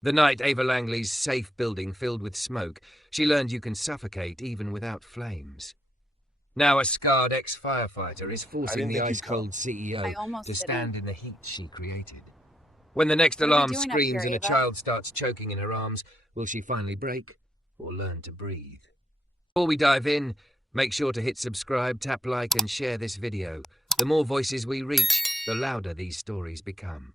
The night Ava Langley's safe building filled with smoke, she learned you can suffocate even without flames. Now a scarred ex-firefighter is forcing the ice-cold CEO to stand in the heat she created. When the next alarm screams and a child starts choking in her arms, will she finally break or learn to breathe? Before we dive in, make sure to hit subscribe, tap like and share this video. The more voices we reach, the louder these stories become.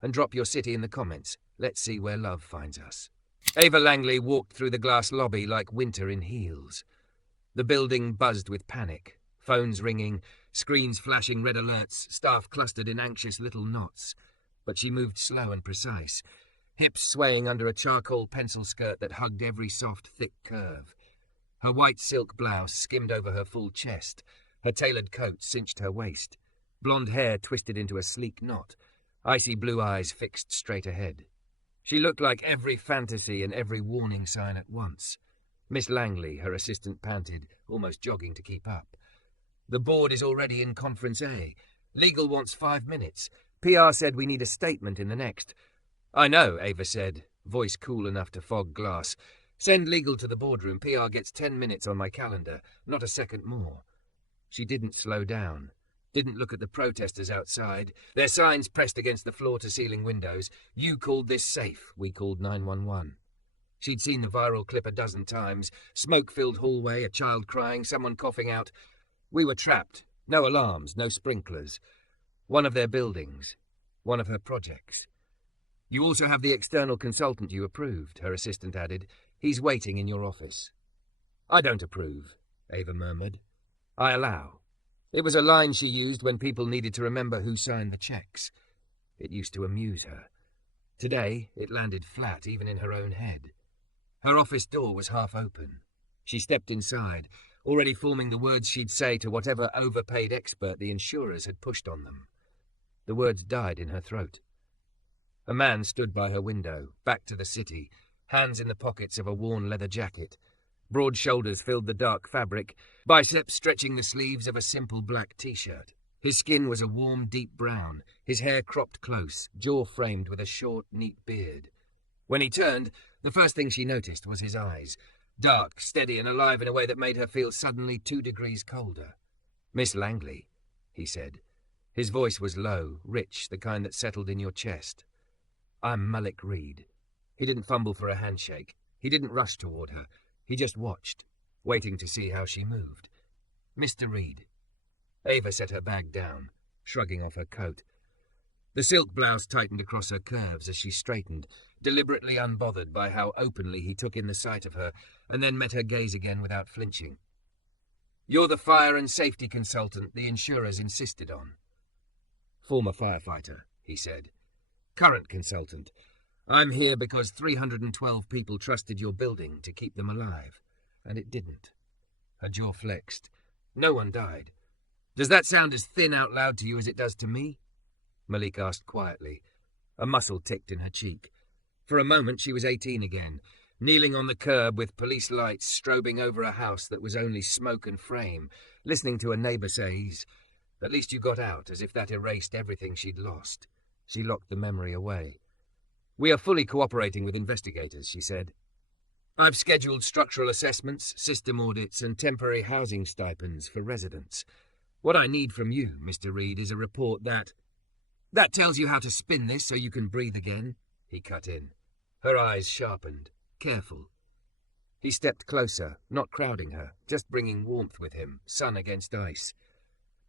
And drop your city in the comments. Let's see where love finds us. Ava Langley walked through the glass lobby like winter in heels. The building buzzed with panic. Phones ringing, screens flashing red alerts, staff clustered in anxious little knots. But she moved slow and precise, hips swaying under a charcoal pencil skirt that hugged every soft, thick curve. Her white silk blouse skimmed over her full chest. Her tailored coat cinched her waist. Blonde hair twisted into a sleek knot. Icy blue eyes fixed straight ahead. She looked like every fantasy and every warning sign at once. Miss Langley, her assistant panted, almost jogging to keep up. The board is already in Conference A. Legal wants 5 minutes. PR said we need a statement in the next. I know, Ava said, voice cool enough to fog glass. Send legal to the boardroom. PR gets 10 minutes on my calendar, not a second more. She didn't slow down. Didn't look at the protesters outside, their signs pressed against the floor-to-ceiling windows. You called this safe, we called 911. She'd seen the viral clip a dozen times. Smoke-filled hallway, a child crying, someone coughing out. We were trapped. No alarms, no sprinklers. One of their buildings. One of her projects. You also have the external consultant you approved, her assistant added. He's waiting in your office. I don't approve, Ava murmured. I allow. It was a line she used when people needed to remember who signed the checks. It used to amuse her. Today, it landed flat even in her own head. Her office door was half open. She stepped inside, already forming the words she'd say to whatever overpaid expert the insurers had pushed on them. The words died in her throat. A man stood by her window, back to the city, hands in the pockets of a worn leather jacket. Broad shoulders filled the dark fabric, biceps stretching the sleeves of a simple black t-shirt. His skin was a warm, deep brown, his hair cropped close, jaw framed with a short, neat beard. When he turned, the first thing she noticed was his eyes, dark, steady and alive in a way that made her feel suddenly 2 degrees colder. Miss Langley, he said. His voice was low, rich, the kind that settled in your chest. I'm Malik Reed. He didn't fumble for a handshake. He didn't rush toward her. He just watched, waiting to see how she moved. Mr. Reed. Ava set her bag down, shrugging off her coat. The silk blouse tightened across her curves as she straightened, deliberately unbothered by how openly he took in the sight of her, and then met her gaze again without flinching. You're the fire and safety consultant the insurers insisted on. Former firefighter, he said. Current consultant. I'm here because 312 people trusted your building to keep them alive, and it didn't. Her jaw flexed. No one died. Does that sound as thin out loud to you as it does to me? Malik asked quietly. A muscle ticked in her cheek. For a moment she was 18 again, kneeling on the curb with police lights strobing over a house that was only smoke and frame, listening to a neighbour say, At least you got out, as if that erased everything she'd lost. She locked the memory away. We are fully cooperating with investigators, she said. I've scheduled structural assessments, system audits, and temporary housing stipends for residents. What I need from you, Mr. Reed, is a report that tells you how to spin this so you can breathe again, he cut in. Her eyes sharpened, careful. He stepped closer, not crowding her, just bringing warmth with him, sun against ice.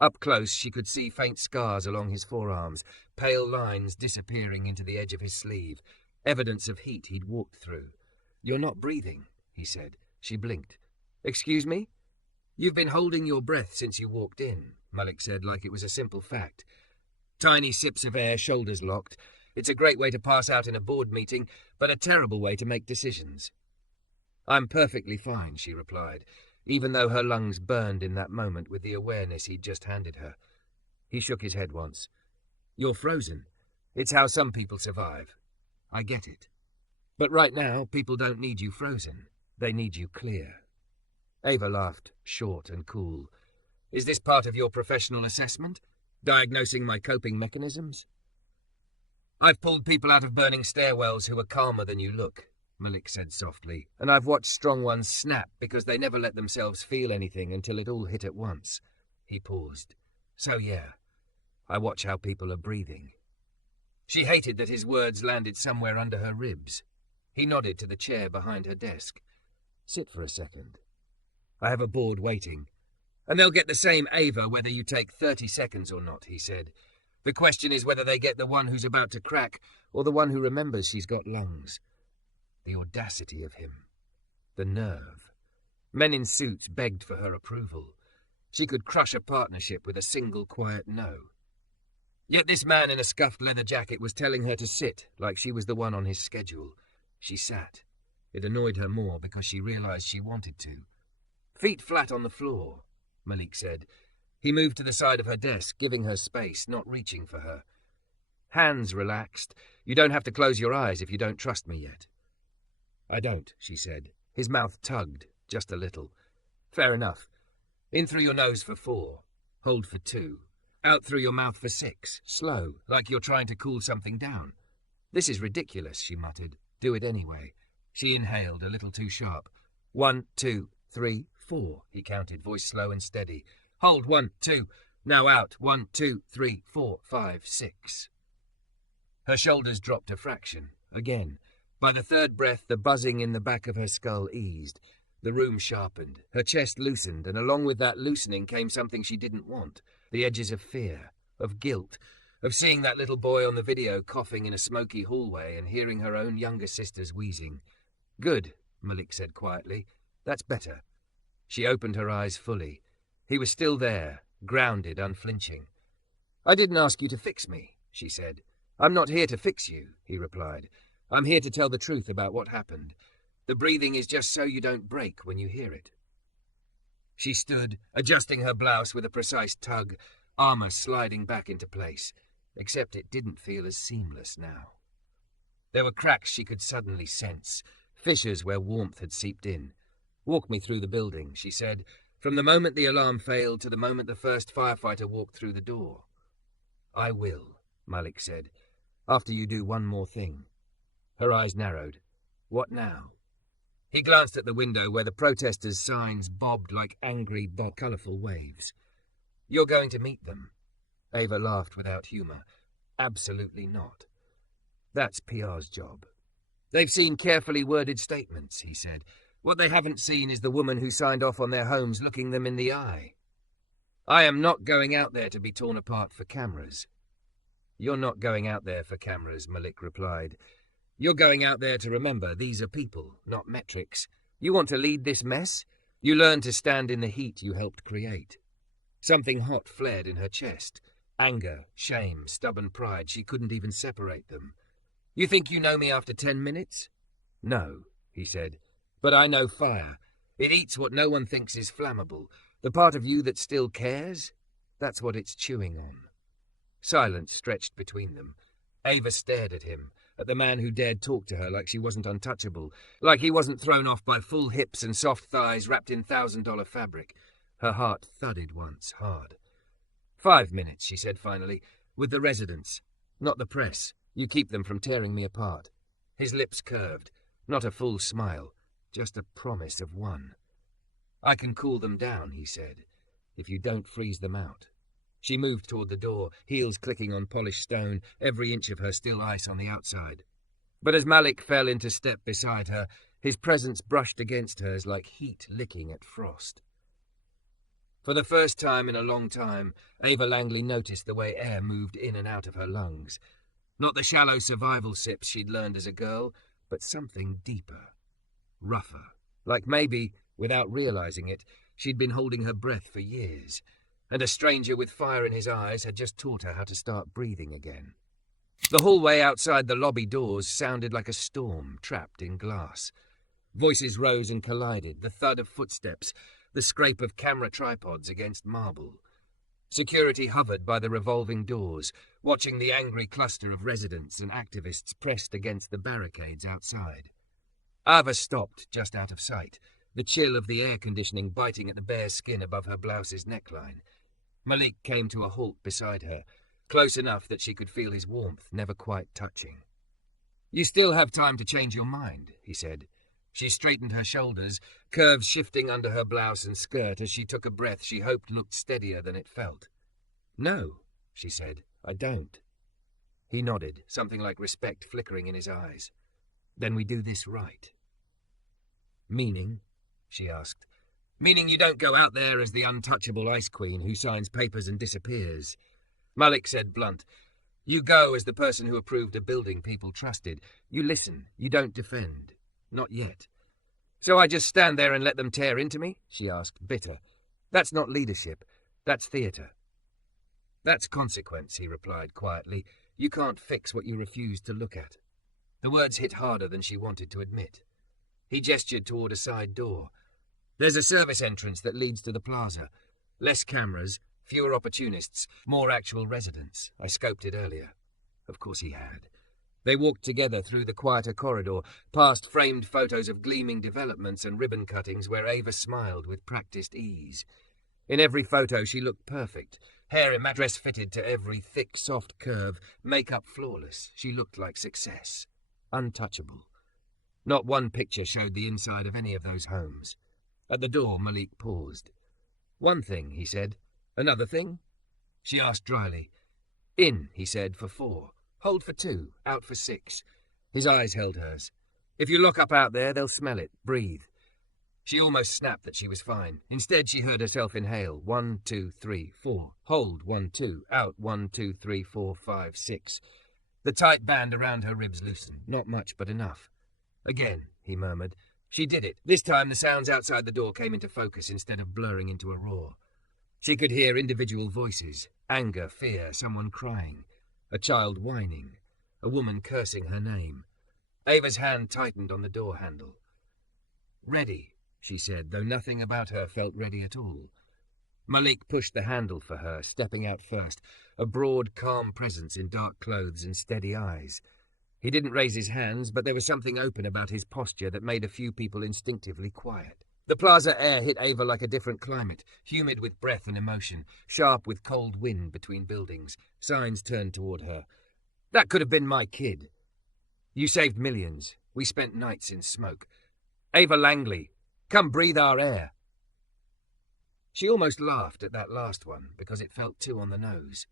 Up close, she could see faint scars along his forearms, pale lines disappearing into the edge of his sleeve, evidence of heat he'd walked through. You're not breathing, he said. She blinked. Excuse me? You've been holding your breath since you walked in, Malik said like it was a simple fact. Tiny sips of air, shoulders locked. It's a great way to pass out in a board meeting, but a terrible way to make decisions. I'm perfectly fine, she replied, even though her lungs burned in that moment with the awareness he'd just handed her. He shook his head once. You're frozen. It's how some people survive. I get it. But right now, people don't need you frozen. They need you clear. Ava laughed, short and cool. Is this part of your professional assessment? Diagnosing my coping mechanisms? I've pulled people out of burning stairwells who are calmer than you look, Malik said softly, and I've watched strong ones snap because they never let themselves feel anything until it all hit at once. He paused. So yeah, I watch how people are breathing. She hated that his words landed somewhere under her ribs. He nodded to the chair behind her desk. Sit for a second. I have a board waiting. And they'll get the same Ava whether you take 30 seconds or not, he said. The question is whether they get the one who's about to crack or the one who remembers she's got lungs. The audacity of him. The nerve. Men in suits begged for her approval. She could crush a partnership with a single quiet no. Yet this man in a scuffed leather jacket was telling her to sit like she was the one on his schedule. She sat. It annoyed her more because she realized she wanted to. Feet flat on the floor, Malik said. He moved to the side of her desk, giving her space, not reaching for her. Hands relaxed. You don't have to close your eyes if you don't trust me yet. I don't, she said. His mouth tugged, just a little. Fair enough. In through your nose for 4. Hold for 2. Out through your mouth for 6. Slow, like you're trying to cool something down. This is ridiculous, she muttered. Do it anyway. She inhaled, a little too sharp. 1, 2, 3, 4, he counted, voice slow and steady. Hold, 1, 2. Now out. 1, 2, 3, 4, 5, 6. Her shoulders dropped a fraction. Again. By the third breath, the buzzing in the back of her skull eased. The room sharpened. Her chest loosened, and along with that loosening came something she didn't want. The edges of fear, of guilt, of seeing that little boy on the video coughing in a smoky hallway and hearing her own younger sisters wheezing. Good, Malik said quietly. That's better. She opened her eyes fully. He was still there, grounded, unflinching. I didn't ask you to fix me, she said. I'm not here to fix you, he replied. I'm here to tell the truth about what happened. The breathing is just so you don't break when you hear it. She stood, adjusting her blouse with a precise tug, armor sliding back into place, except it didn't feel as seamless now. There were cracks she could suddenly sense, fissures where warmth had seeped in. Walk me through the building, she said, from the moment the alarm failed to the moment the first firefighter walked through the door. I will, Malik said, after you do one more thing. Her eyes narrowed. What now? He glanced at the window where the protesters' signs bobbed like angry, colourful waves. You're going to meet them. Ava laughed without humour. Absolutely not. That's PR's job. They've seen carefully worded statements, he said. What they haven't seen is the woman who signed off on their homes looking them in the eye. I am not going out there to be torn apart for cameras. You're not going out there for cameras, Malik replied. You're going out there to remember these are people, not metrics. You want to lead this mess? You learn to stand in the heat you helped create. Something hot flared in her chest. Anger, shame, stubborn pride. She couldn't even separate them. You think you know me after 10 minutes? No, he said. But I know fire. It eats what no one thinks is flammable. The part of you that still cares? That's what it's chewing on. Silence stretched between them. Ava stared at him, at the man who dared talk to her like she wasn't untouchable, like he wasn't thrown off by full hips and soft thighs wrapped in $1,000 fabric. Her heart thudded once, hard. 5 minutes, she said finally, with the residents, not the press. You keep them from tearing me apart. His lips curved, not a full smile, just a promise of one. I can cool them down, he said, if you don't freeze them out. She moved toward the door, heels clicking on polished stone, every inch of her still ice on the outside. But as Malik fell into step beside her, his presence brushed against hers like heat licking at frost. For the first time in a long time, Ava Langley noticed the way air moved in and out of her lungs. Not the shallow survival sips she'd learned as a girl, but something deeper, rougher. Like maybe, without realizing it, she'd been holding her breath for years, and a stranger with fire in his eyes had just taught her how to start breathing again. The hallway outside the lobby doors sounded like a storm trapped in glass. Voices rose and collided, the thud of footsteps, the scrape of camera tripods against marble. Security hovered by the revolving doors, watching the angry cluster of residents and activists pressed against the barricades outside. Ava stopped just out of sight, the chill of the air conditioning biting at the bare skin above her blouse's neckline. Malik came to a halt beside her, close enough that she could feel his warmth, never quite touching. "You still have time to change your mind," he said. She straightened her shoulders, curves shifting under her blouse and skirt as she took a breath she hoped looked steadier than it felt. "No," she said, "I don't." He nodded, something like respect flickering in his eyes. "Then we do this right." "Meaning?" she asked. "Meaning you don't go out there as the untouchable Ice Queen who signs papers and disappears." Malik said blunt. "You go as the person who approved a building people trusted. You listen, you don't defend. Not yet." "So I just stand there and let them tear into me?" she asked, bitter. "That's not leadership. That's theatre." "That's consequence," he replied quietly. "You can't fix what you refuse to look at." The words hit harder than she wanted to admit. He gestured toward a side door. "There's a service entrance that leads to the plaza. Less cameras, fewer opportunists, more actual residents. I scoped it earlier." Of course he had. They walked together through the quieter corridor, past framed photos of gleaming developments and ribbon cuttings where Ava smiled with practiced ease. In every photo she looked perfect, hair and dress fitted to every thick, soft curve, makeup flawless. She looked like success. Untouchable. Not one picture showed the inside of any of those homes. At the door, Malik paused. "One thing," he said. "Another thing?" She asked dryly. "In," he said, "for 4. Hold for 2, out for 6. His eyes held hers. "If you lock up out there, they'll smell it. Breathe." She almost snapped that she was fine. Instead, she heard herself inhale. 1, 2, 3, 4. Hold. 1, 2. Out. 1, 2, 3, 4, 5, 6. The tight band around her ribs loosened. Not much, but enough. "Again," he murmured. She did it. This time the sounds outside the door came into focus instead of blurring into a roar. She could hear individual voices. Anger, fear, someone crying. A child whining. A woman cursing her name. Ava's hand tightened on the door handle. "Ready," she said, though nothing about her felt ready at all. Malik pushed the handle for her, stepping out first, a broad, calm presence in dark clothes and steady eyes. He didn't raise his hands, but there was something open about his posture that made a few people instinctively quiet. The plaza air hit Ava like a different climate, humid with breath and emotion, sharp with cold wind between buildings. Signs turned toward her. "That could have been my kid." "You saved millions. We spent nights in smoke." "Ava Langley, come breathe our air." She almost laughed at that last one, because it felt too on the nose.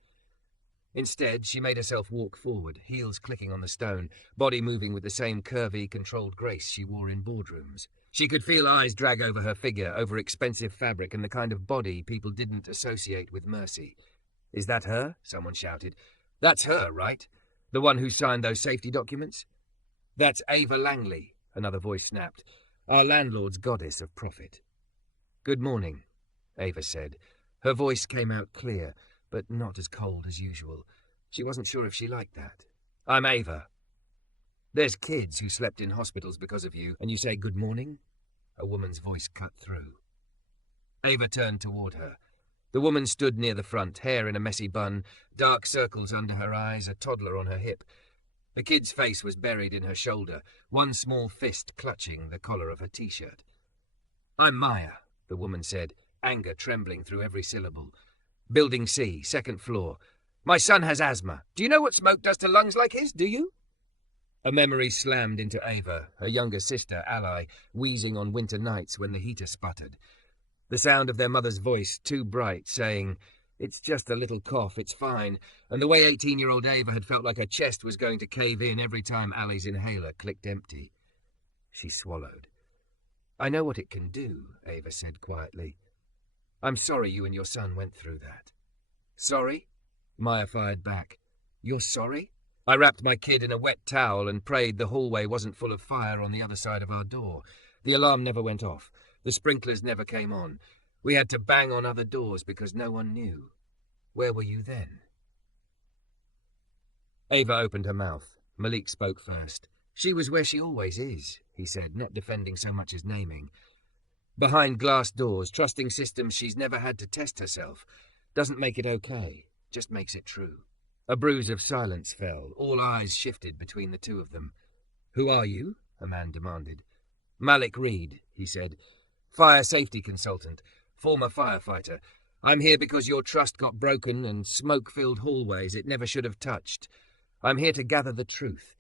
Instead, she made herself walk forward, heels clicking on the stone, body moving with the same curvy, controlled grace she wore in boardrooms. She could feel eyes drag over her figure, over expensive fabric and the kind of body people didn't associate with mercy. "Is that her?" someone shouted. "That's her, right? The one who signed those safety documents?" "That's Ava Langley," another voice snapped. "Our landlord's goddess of profit." "Good morning," Ava said. Her voice came out clear, but not as cold as usual. She wasn't sure if she liked that. "I'm Ava. There's kids who slept in hospitals because of you, and you say good morning?" A woman's voice cut through. Ava turned toward her. The woman stood near the front, hair in a messy bun, dark circles under her eyes, a toddler on her hip. The kid's face was buried in her shoulder, one small fist clutching the collar of her t-shirt. "I'm Maya," the woman said, anger trembling through every syllable. "Building C, 2nd floor. My son has asthma. Do you know what smoke does to lungs like his, do you?" A memory slammed into Ava, her younger sister, Ally, wheezing on winter nights when the heater sputtered. The sound of their mother's voice, too bright, saying, "It's just a little cough, it's fine," and the way 18-year-old Ava had felt like her chest was going to cave in every time Ally's inhaler clicked empty. She swallowed. "I know what it can do," Ava said quietly. "I'm sorry you and your son went through that." "Sorry?" Maya fired back. "You're sorry?" I wrapped my kid in a wet towel and prayed the hallway wasn't full of fire on the other side of our door. The alarm never went off. The sprinklers never came on. We had to bang on other doors because no one knew. Where were you then? Ava opened her mouth. Malik spoke first. "She was where she always is," he said, not defending so much as naming. "Behind glass doors, trusting systems she's never had to test herself. Doesn't make it okay, just makes it true." A bruise of silence fell. All eyes shifted between the two of them. "Who are you?" a man demanded. "Malik Reed," he said. "Fire safety consultant, former firefighter. I'm here because your trust got broken and smoke-filled hallways it never should have touched. I'm here to gather the truth.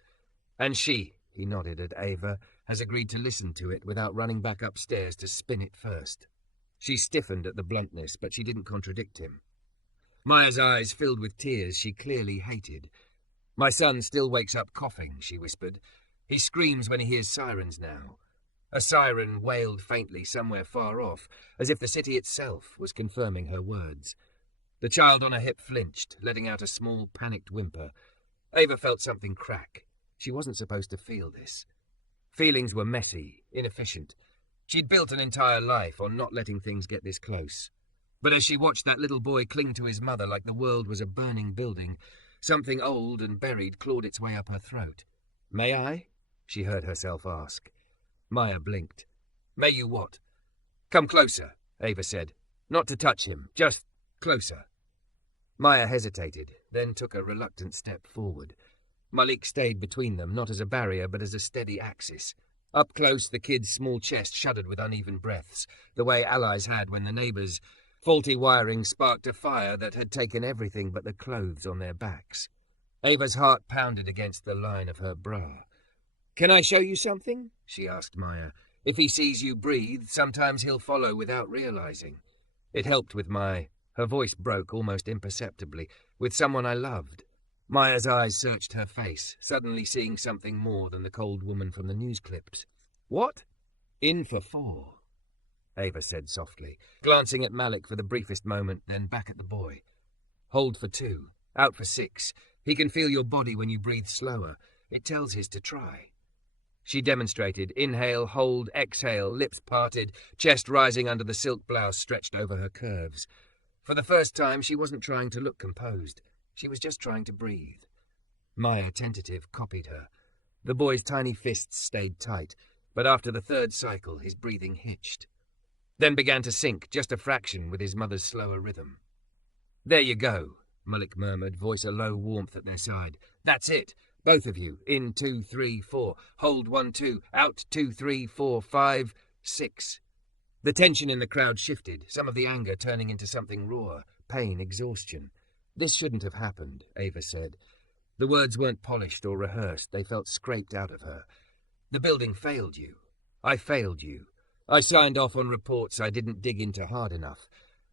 And she, he nodded at Ava, has agreed to listen to it without running back upstairs to spin it first. She stiffened at the bluntness, but she didn't contradict him. Maya's eyes filled with tears she clearly hated. My son still wakes up coughing, she whispered. He screams when he hears sirens now. A siren wailed faintly somewhere far off, as if the city itself was confirming her words. The child on her hip flinched, letting out a small, panicked whimper. Ava felt something crack. She wasn't supposed to feel this. Feelings were messy, inefficient. She'd built an entire life on not letting things get this close. But as she watched that little boy cling to his mother like the world was a burning building, something old and buried clawed its way up her throat. "May I?" she heard herself ask. Maya blinked. "May you what?" "Come closer," Ava said. "Not to touch him, just closer." Maya hesitated, then took a reluctant step forward. Malik stayed between them, not as a barrier, but as a steady axis. Up close, the kid's small chest shuddered with uneven breaths, the way allies had when the neighbours' faulty wiring sparked a fire that had taken everything but the clothes on their backs. Ava's heart pounded against the line of her bra. "Can I show you something?" she asked Maya. "If he sees you breathe, sometimes he'll follow without realizing." It helped with her voice broke almost imperceptibly, with someone I loved. Maya's eyes searched her face, suddenly seeing something more than the cold woman from the news clips. "What?" "In for 4, Ava said softly, glancing at Malik for the briefest moment, then back at the boy. "Hold for 2, out for 6. He can feel your body when you breathe slower. It tells his to try." She demonstrated. Inhale, hold, exhale, lips parted, chest rising under the silk blouse stretched over her curves. For the first time, she wasn't trying to look composed. She was just trying to breathe. Maya, tentative, copied her. The boy's tiny fists stayed tight, but after the 3rd cycle, his breathing hitched. Then began to sink, just a fraction, with his mother's slower rhythm. "There you go," Malik murmured, voice a low warmth at their side. "That's it. Both of you. In 2, 3, 4. Hold 1, 2. Out 2, 3, 4, 5, 6. The tension in the crowd shifted, some of the anger turning into something raw, pain, exhaustion. "This shouldn't have happened," Ava said. The words weren't polished or rehearsed. They felt scraped out of her. "The building failed you. I failed you. I signed off on reports I didn't dig into hard enough.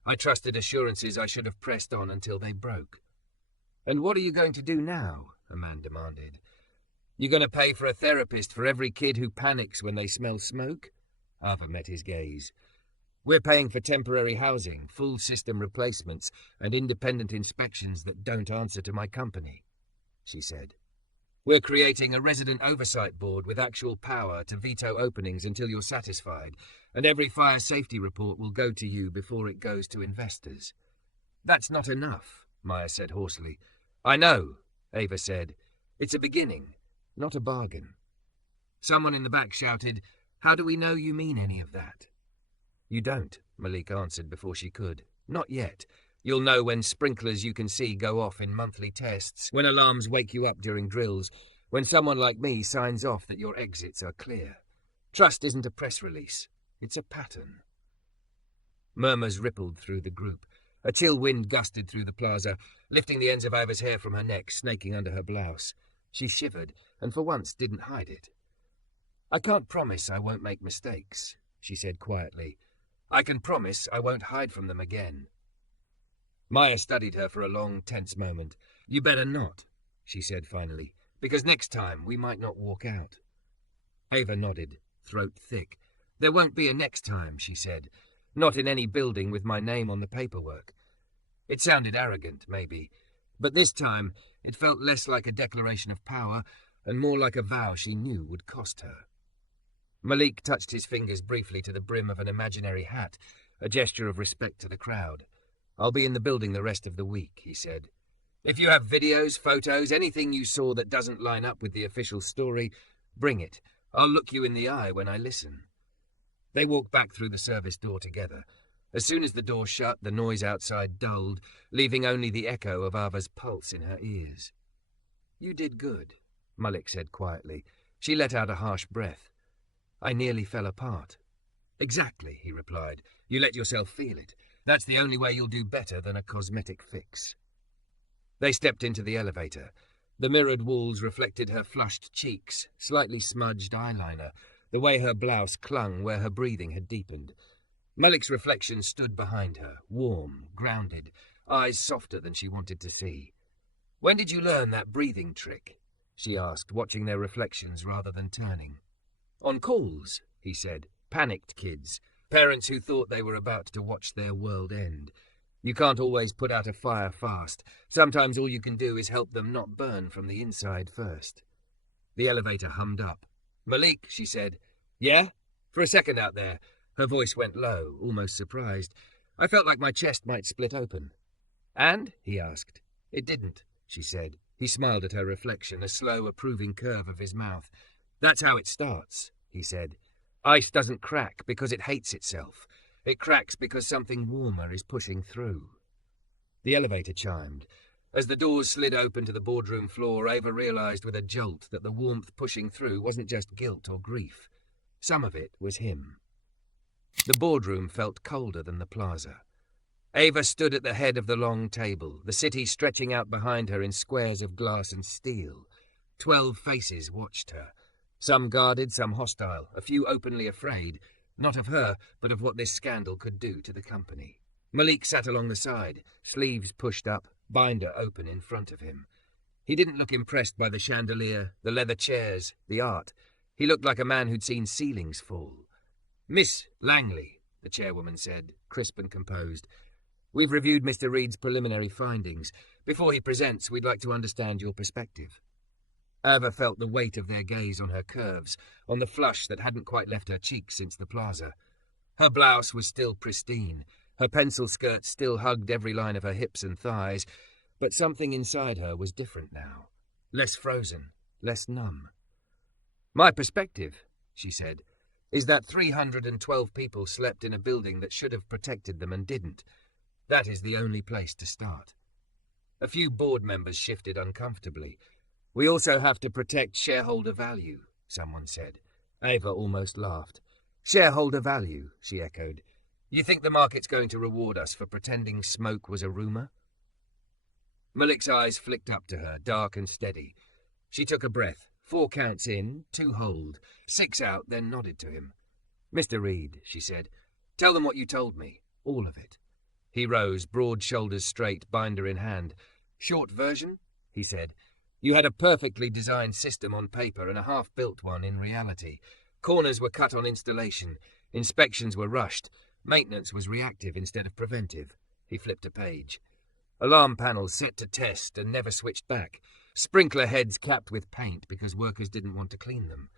I trusted assurances I should have pressed on until they broke." "And what are you going to do now?" a man demanded. "You going to pay for a therapist for every kid who panics when they smell smoke?" Ava met his gaze. "We're paying for temporary housing, full system replacements, and independent inspections that don't answer to my company," she said. "We're creating a resident oversight board with actual power to veto openings until you're satisfied, and every fire safety report will go to you before it goes to investors." "That's not enough," Maya said hoarsely. "I know," Ava said. "It's a beginning, not a bargain." Someone in the back shouted, "How do we know you mean any of that?" "You don't," Malik answered before she could. "Not yet. You'll know when sprinklers you can see go off in monthly tests, when alarms wake you up during drills, when someone like me signs off that your exits are clear. Trust isn't a press release. It's a pattern." Murmurs rippled through the group. A chill wind gusted through the plaza, lifting the ends of Ava's hair from her neck, snaking under her blouse. She shivered, and for once didn't hide it. "I can't promise I won't make mistakes," she said quietly. "I can promise I won't hide from them again." Maya studied her for a long, tense moment. "You better not," she said finally, "because next time we might not walk out." Ava nodded, throat thick. "There won't be a next time," she said. "Not in any building with my name on the paperwork." It sounded arrogant, maybe, but this time it felt less like a declaration of power and more like a vow she knew would cost her. Malik touched his fingers briefly to the brim of an imaginary hat, a gesture of respect to the crowd. "I'll be in the building the rest of the week," he said. "If you have videos, photos, anything you saw that doesn't line up with the official story, bring it. I'll look you in the eye when I listen." They walked back through the service door together. As soon as the door shut, the noise outside dulled, leaving only the echo of Ava's pulse in her ears. "You did good," Malik said quietly. She let out a harsh breath. "I nearly fell apart." "Exactly," he replied. "You let yourself feel it. That's the only way you'll do better than a cosmetic fix. They stepped into the elevator. The mirrored walls reflected her flushed cheeks, slightly smudged eyeliner, the way her blouse clung where her breathing had deepened. Malik's reflection stood behind her, warm, grounded, eyes softer than she wanted to see. "When did you learn that breathing trick?" she asked, watching their reflections rather than turning. "On calls," he said. "Panicked kids. Parents who thought they were about to watch their world end. You can't always put out a fire fast. Sometimes all you can do is help them not burn from the inside first." The elevator hummed up. "Malik," she said. "Yeah? For a second out there." Her voice went low, almost surprised. I felt like my chest might split open. "And?" he asked. "It didn't," she said. He smiled at her reflection, a slow, approving curve of his mouth. "That's how it starts," he said. "Ice doesn't crack because it hates itself. It cracks because something warmer is pushing through." The elevator chimed. As the doors slid open to the boardroom floor, Ava realized with a jolt that the warmth pushing through wasn't just guilt or grief. Some of it was him. The boardroom felt colder than the plaza. Ava stood at the head of the long table, the city stretching out behind her in squares of glass and steel. 12 faces watched her. Some guarded, some hostile, a few openly afraid, not of her, but of what this scandal could do to the company. Malik sat along the side, sleeves pushed up, binder open in front of him. He didn't look impressed by the chandelier, the leather chairs, the art. He looked like a man who'd seen ceilings fall. "Miss Langley," the chairwoman said, crisp and composed. "We've reviewed Mr. Reed's preliminary findings. Before he presents, we'd like to understand your perspective." Ava felt the weight of their gaze on her curves, on the flush that hadn't quite left her cheeks since the plaza. Her blouse was still pristine. Her pencil skirt still hugged every line of her hips and thighs, but something inside her was different now. Less frozen, less numb. "My perspective," she said, "is that 312 people slept in a building that should have protected them and didn't. That is the only place to start." A few board members shifted uncomfortably. "We also have to protect shareholder value," someone said. Ava almost laughed. "Shareholder value," she echoed. "You think the market's going to reward us for pretending smoke was a rumor?" Malik's eyes flicked up to her, dark and steady. She took a breath. 4 counts in, 2 hold, 6 out, then nodded to him. "Mr. Reed," she said, "tell them what you told me. All of it." He rose, broad shoulders straight, binder in hand. "Short version?" he said. "You had a perfectly designed system on paper and a half-built one in reality. Corners were cut on installation. Inspections were rushed. Maintenance was reactive instead of preventive." He flipped a page. "Alarm panels set to test and never switched back. Sprinkler heads capped with paint because workers didn't want to clean them.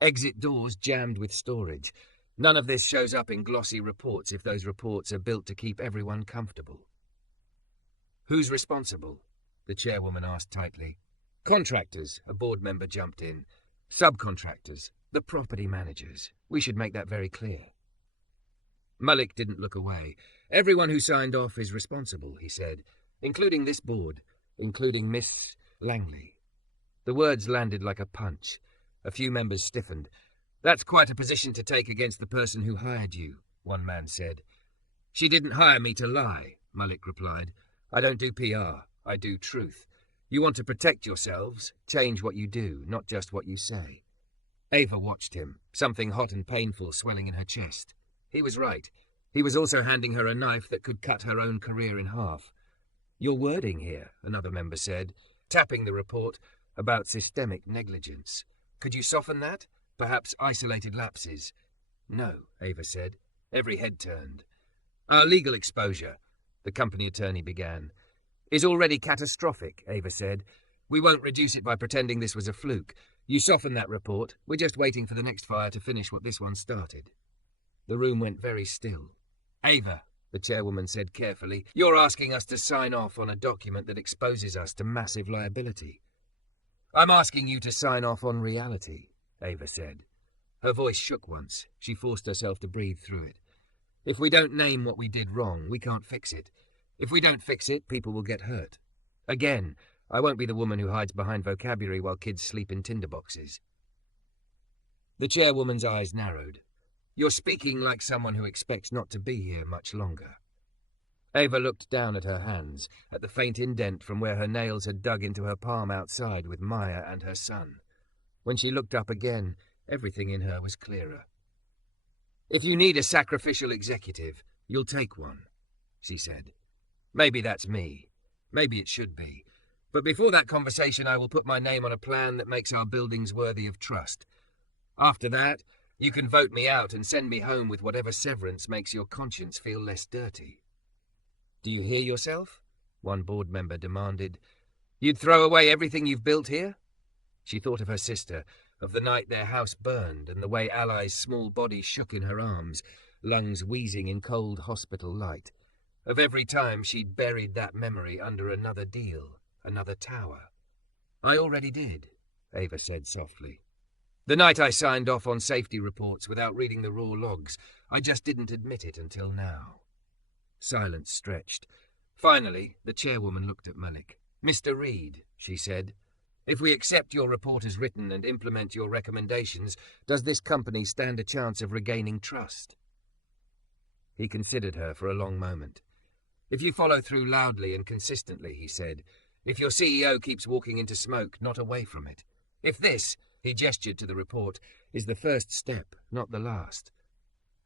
Exit doors jammed with storage. None of this shows up in glossy reports if those reports are built to keep everyone comfortable." "Who's responsible?" the chairwoman asked tightly. "Contractors," a board member jumped in. "Subcontractors, the property managers. We should make that very clear." Malik didn't look away. "Everyone who signed off is responsible," he said, "including this board, including Miss Langley." The words landed like a punch. A few members stiffened. "That's quite a position to take against the person who hired you," one man said. "She didn't hire me to lie," Malik replied. "I don't do PR. I do truth. You want to protect yourselves, change what you do, not just what you say." Ava watched him, something hot and painful swelling in her chest. He was right. He was also handing her a knife that could cut her own career in half. "Your wording here," another member said, tapping the report, "about systemic negligence. Could you soften that? Perhaps isolated lapses?" "No," Ava said. Every head turned. "Our legal exposure," the company attorney began, "is already catastrophic," Ava said. "We won't reduce it by pretending this was a fluke. You soften that report. We're just waiting for the next fire to finish what this one started." The room went very still. "Ava," the chairwoman said carefully, "you're asking us to sign off on a document that exposes us to massive liability." "I'm asking you to sign off on reality," Ava said. Her voice shook once. She forced herself to breathe through it. "If we don't name what we did wrong, we can't fix it. If we don't fix it, people will get hurt. Again, I won't be the woman who hides behind vocabulary while kids sleep in tinderboxes." The chairwoman's eyes narrowed. "You're speaking like someone who expects not to be here much longer." Ava looked down at her hands, at the faint indent from where her nails had dug into her palm outside with Maya and her son. When she looked up again, everything in her was clearer. "If you need a sacrificial executive, you'll take one," she said. "Maybe that's me. Maybe it should be. But before that conversation, I will put my name on a plan that makes our buildings worthy of trust. After that, you can vote me out and send me home with whatever severance makes your conscience feel less dirty." "Do you hear yourself?" one board member demanded. "You'd throw away everything you've built here?" She thought of her sister, of the night their house burned and the way Ally's small body shook in her arms, lungs wheezing in cold hospital light. Of every time she'd buried that memory under another deal, another tower. "I already did," Ava said softly. "The night I signed off on safety reports without reading the raw logs, I just didn't admit it until now." Silence stretched. Finally, the chairwoman looked at Malik. "Mr. Reed," she said, "if we accept your report as written and implement your recommendations, does this company stand a chance of regaining trust?" He considered her for a long moment. "If you follow through loudly and consistently," he said, "if your CEO keeps walking into smoke, not away from it. If this," he gestured to the report, "is the first step, not the last."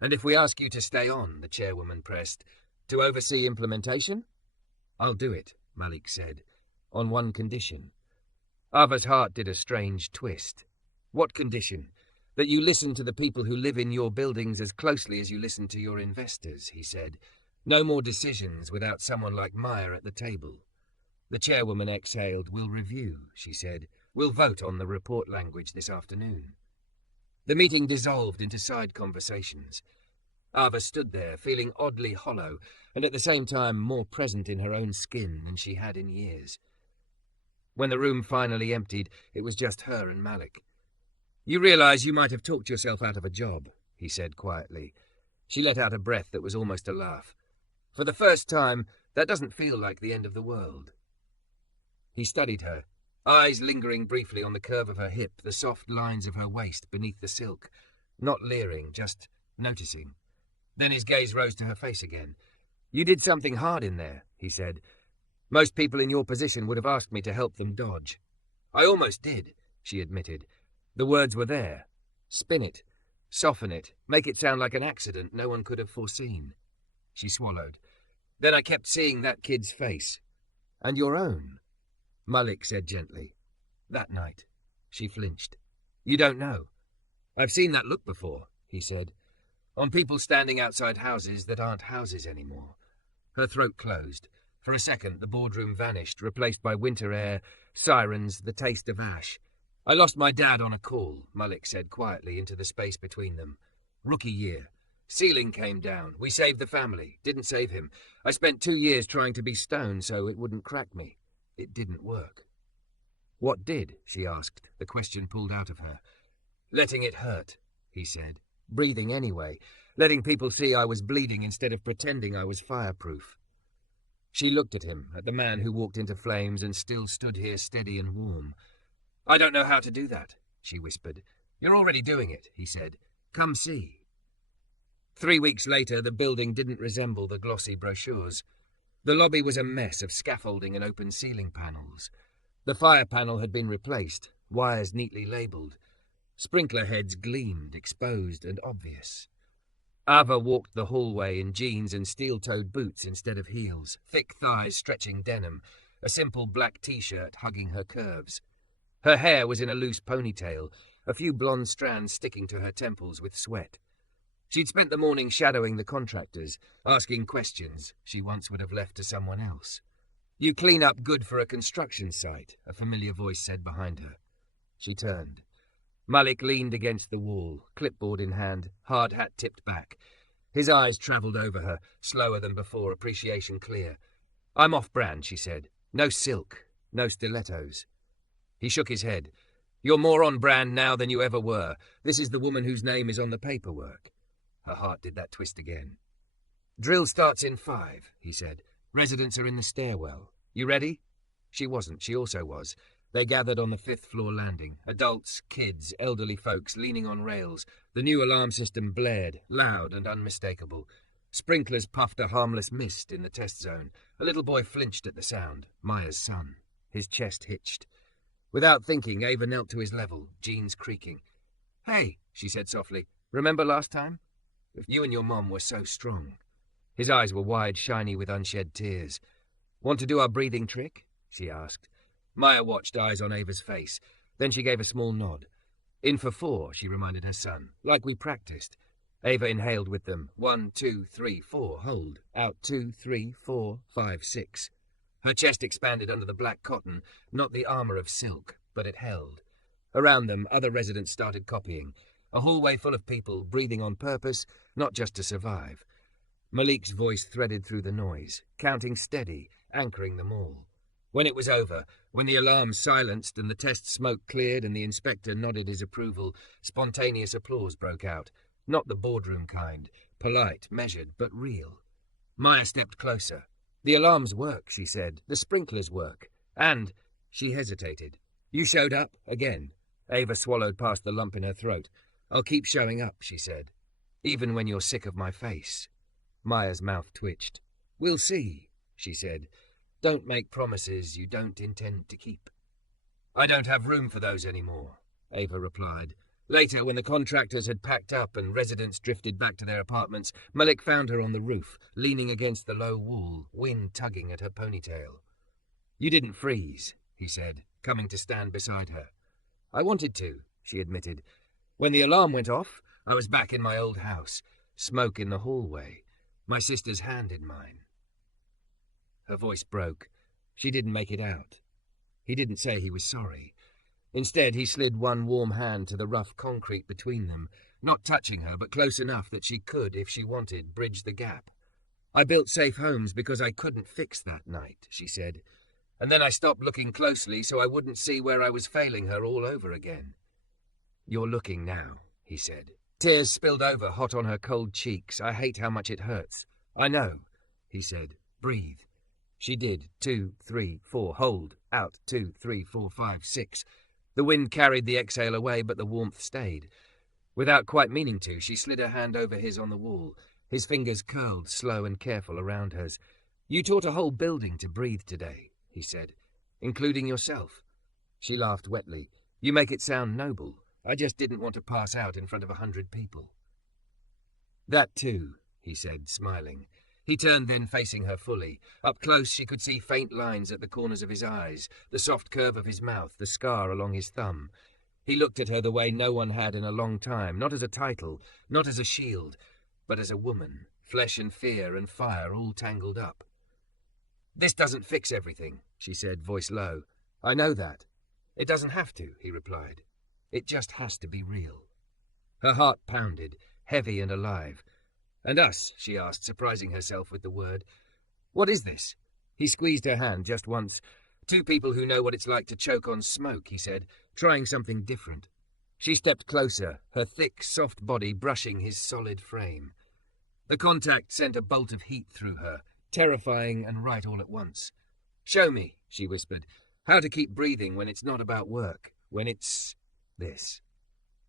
"And if we ask you to stay on," the chairwoman pressed, "to oversee implementation?" "I'll do it," Malik said, "on one condition." Ava's heart did a strange twist. "What condition?" "That you listen to the people who live in your buildings as closely as you listen to your investors," he said. "No more decisions without someone like Maya at the table." The chairwoman exhaled. "We'll review," she said. "We'll vote on the report language this afternoon." The meeting dissolved into side conversations. Ava stood there, feeling oddly hollow, and at the same time more present in her own skin than she had in years. When the room finally emptied, it was just her and Malik. "You realize you might have talked yourself out of a job," he said quietly. She let out a breath that was almost a laugh. "For the first time, that doesn't feel like the end of the world." He studied her, eyes lingering briefly on the curve of her hip, the soft lines of her waist beneath the silk, not leering, just noticing. Then his gaze rose to her face again. "You did something hard in there," he said. "Most people in your position would have asked me to help them dodge." "I almost did," she admitted. The words were there. Spin it. Soften it. Make it sound like an accident no one could have foreseen. She swallowed. "Then I kept seeing that kid's face. And your own," Malik said gently. "That night." She flinched. "You don't know." "I've seen that look before," he said. "On people standing outside houses that aren't houses anymore." Her throat closed. For a second, the boardroom vanished, replaced by winter air, sirens, the taste of ash. "I lost my dad on a call," Malik said quietly into the space between them. "Rookie year. Ceiling came down. We saved the family. Didn't save him. I spent 2 years trying to be stone so it wouldn't crack me. It didn't work." "What did?" she asked, the question pulled out of her. "Letting it hurt," he said. "Breathing anyway. Letting people see I was bleeding instead of pretending I was fireproof." She looked at him, at the man who walked into flames and still stood here steady and warm. "I don't know how to do that," she whispered. "You're already doing it," he said. "Come see." 3 weeks later, the building didn't resemble the glossy brochures. The lobby was a mess of scaffolding and open ceiling panels. The fire panel had been replaced, wires neatly labelled. Sprinkler heads gleamed, exposed and obvious. Ava walked the hallway in jeans and steel-toed boots instead of heels, thick thighs stretching denim, a simple black T-shirt hugging her curves. Her hair was in a loose ponytail, a few blonde strands sticking to her temples with sweat. She'd spent the morning shadowing the contractors, asking questions she once would have left to someone else. "You clean up good for a construction site," a familiar voice said behind her. She turned. Malik leaned against the wall, clipboard in hand, hard hat tipped back. His eyes travelled over her, slower than before, appreciation clear. "I'm off-brand," she said. "No silk, no stilettos." He shook his head. "You're more on-brand now than you ever were. This is the woman whose name is on the paperwork." Her heart did that twist again. "Drill starts in 5, he said. "Residents are in the stairwell. You ready?" She wasn't. She also was. They gathered on the 5th-floor landing. Adults, kids, elderly folks leaning on rails. The new alarm system blared, loud and unmistakable. Sprinklers puffed a harmless mist in the test zone. A little boy flinched at the sound, Maya's son. His chest hitched. Without thinking, Ava knelt to his level, jeans creaking. "Hey," she said softly, "remember last time? You and your mom were so strong." His eyes were wide, shiny with unshed tears. "Want to do our breathing trick?" she asked. Maya watched, eyes on Ava's face. Then she gave a small nod. "In for 4, she reminded her son, "like we practiced." Ava inhaled with them. 1, 2, 3, 4, hold. Out 2, 3, 4, 5, 6. Her chest expanded under the black cotton, not the armor of silk, but it held. Around them, other residents started copying. A hallway full of people, breathing on purpose, not just to survive. Malik's voice threaded through the noise, counting steady, anchoring them all. When it was over, when the alarm silenced and the test smoke cleared and the inspector nodded his approval, spontaneous applause broke out. Not the boardroom kind, polite, measured, but real. Maya stepped closer. "The alarms work," she said. "The sprinklers work. And—" she hesitated. "You showed up, again." Ava swallowed past the lump in her throat. "I'll keep showing up," she said. "Even when you're sick of my face." Maya's mouth twitched. "We'll see," she said. "Don't make promises you don't intend to keep." "I don't have room for those anymore," Ava replied. Later, when the contractors had packed up and residents drifted back to their apartments, Malik found her on the roof, leaning against the low wall, wind tugging at her ponytail. "You didn't freeze," he said, coming to stand beside her. "I wanted to," she admitted. "When the alarm went off, I was back in my old house, smoke in the hallway, my sister's hand in mine." Her voice broke. She didn't make it out. He didn't say he was sorry. Instead, he slid one warm hand to the rough concrete between them, not touching her, but close enough that she could, if she wanted, bridge the gap. "I built safe homes because I couldn't fix that night," she said. "And then I stopped looking closely so I wouldn't see where I was failing her all over again." "You're looking now," he said. Tears spilled over, hot on her cold cheeks. "I hate how much it hurts." "I know," he said. "Breathe." She did. 2, 3, 4, hold. Out. 2, 3, 4, 5, 6. The wind carried the exhale away, but the warmth stayed. Without quite meaning to, she slid her hand over his on the wall. His fingers curled, slow and careful, around hers. "You taught a whole building to breathe today," he said, "including yourself." She laughed wetly. "You make it sound noble. I just didn't want to pass out in front of 100 people." "That too," he said, smiling. He turned then, facing her fully. Up close she could see faint lines at the corners of his eyes, the soft curve of his mouth, the scar along his thumb. He looked at her the way no one had in a long time, not as a title, not as a shield, but as a woman, flesh and fear and fire all tangled up. "This doesn't fix everything," she said, voice low. "I know that." "It doesn't have to," he replied. "It just has to be real." Her heart pounded, heavy and alive. "And us?" she asked, surprising herself with the word. "What is this?" He squeezed her hand just once. "Two people who know what it's like to choke on smoke," he said, trying something different. She stepped closer, her thick, soft body brushing his solid frame. The contact sent a bolt of heat through her, terrifying and right all at once. "Show me," she whispered, "how to keep breathing when it's not about work, when it's this."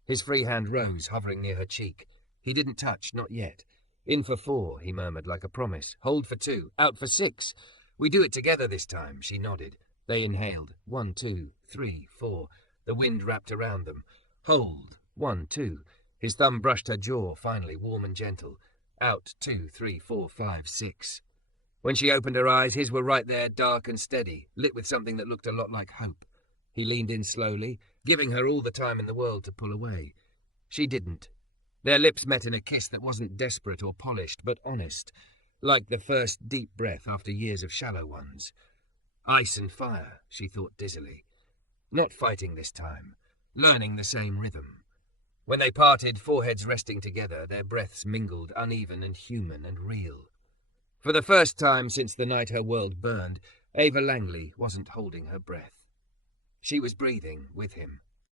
His free hand rose, hovering near her cheek. He didn't touch, not yet. "In for 4, he murmured like a promise. "Hold for 2, out for 6. "We do it together this time," she nodded. They inhaled. 1, 2, 3, 4. The wind wrapped around them. "Hold. 1, 2. His thumb brushed her jaw, finally, warm and gentle. Out. 2, 3, 4, 5, 6. When she opened her eyes, his were right there, dark and steady, lit with something that looked a lot like hope. He leaned in slowly, giving her all the time in the world to pull away. She didn't. Their lips met in a kiss that wasn't desperate or polished, but honest, like the first deep breath after years of shallow ones. Ice and fire, she thought dizzily. Not fighting this time, learning the same rhythm. When they parted, foreheads resting together, their breaths mingled, uneven and human and real. For the first time since the night her world burned, Ava Langley wasn't holding her breath. She was breathing with him.